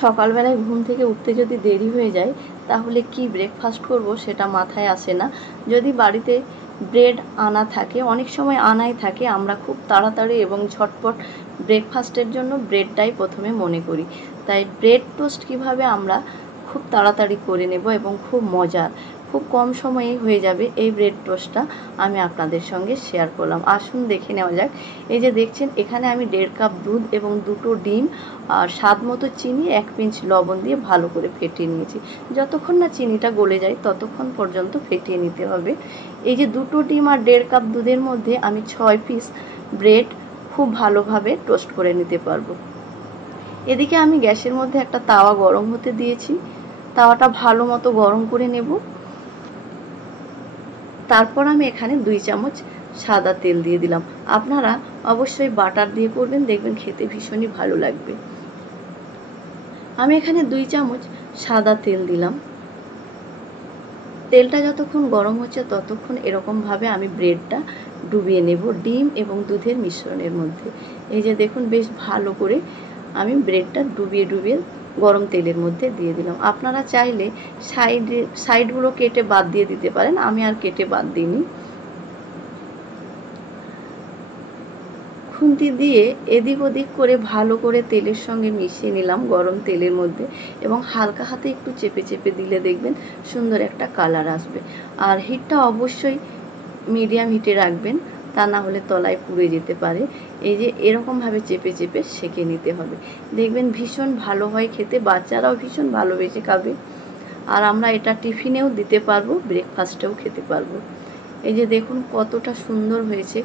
সকালবেলায় ঘুম থেকে উঠতে যদি দেরি হয়ে যায় তাহলে কি ব্রেকফাস্ট করব সেটা মাথায় আসে না। যদি বাড়িতে ব্রেড আনা থাকে, অনেক সময় আনাই থাকে, আমরা খুব তাড়াতাড়ি এবং ঝটপট ব্রেকফাস্টের জন্য ব্রেডটাই প্রথমে মনে করি। তাই ব্রেড টোস্ট কিভাবে আমরা খুব তাড়াতাড়ি করে নেব এবং খুব মজার, খুব কম সময়ে হয়ে যাবে এই ব্রেড টোস্টটা আমি আপনাদের সঙ্গে শেয়ার করলাম। আসুন দেখে নেওয়া যাক। এই যে দেখছেন, এখানে আমি 1.5 কাপ দুধ এবং 2টো ডিম আর স্বাদ মতো চিনি, 1 পিঞ্চ লবণ দিয়ে ভালো করে ফেটিয়ে নিয়েছি। যতক্ষণ না চিনিটা গলে যায় ততক্ষণ পর্যন্ত ফেটিয়ে নিতে হবে। এই যে 2টো ডিম আর 1.5 কাপ দুধের মধ্যে আমি 6 পিস ব্রেড খুব ভালোভাবে টোস্ট করে নিতে পারবো। এদিকে আমি গ্যাসের মধ্যে একটা তাওয়া গরম হতে দিয়েছি। তাওয়াটা ভালো মতো গরম করে নেব। তারপর আমি এখানে 2 চামচ সাদা তেল দিয়ে দিলাম। আপনারা অবশ্যই বাটার দিয়ে করবেন, দেখবেন খেতে ভীষণই ভালো লাগবে। আমি এখানে 2 চামচ সাদা তেল দিলাম। তেলটা যতক্ষণ গরম হচ্ছে ততক্ষণ এরকমভাবে আমি ব্রেডটা ডুবিয়ে নেব ডিম এবং দুধের মিশ্রণের মধ্যে। এই যে দেখুন, বেশ ভালো করে আমি ব্রেডটা ডুবিয়ে ডুবিয়ে গরম তেলের মধ্যে দিয়ে দিলাম। আপনারা চাইলে সাইডগুলো কেটে বাদ দিয়ে দিতে পারেন, আমি আর কেটে বাদ দিইনি। খুন্তি দিয়ে এদিক ওদিক করে ভালো করে তেলের সঙ্গে মিশিয়ে নিলাম গরম তেলের মধ্যে, এবং হালকা হাতে একটু চেপে চেপে দিলে দেখবেন সুন্দর একটা কালার আসবে। আর হিটটা অবশ্যই মিডিয়াম হিটে রাখবেন, তা না হলে তলায় পুড়ে যেতে পারে। এই যে এরকমভাবে চেপে চেপে সেঁকে নিতে হবে, দেখবেন ভীষণ ভালো হয় খেতে, বাচ্চারাও ভীষণ ভালোবেসে খাবে। আর আমরা এটা টিফিনেও দিতে পারবো, ব্রেকফাস্টেও খেতে পারবো। এই যে দেখুন কতটা সুন্দর হয়েছে।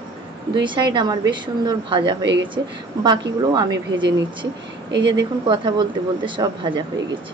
2 সাইড আমার বেশ সুন্দর ভাজা হয়ে গেছে, বাকিগুলোও আমি ভেজে নিচ্ছি। এই যে দেখুন, কথা বলতে বলতে সব ভাজা হয়ে গেছে।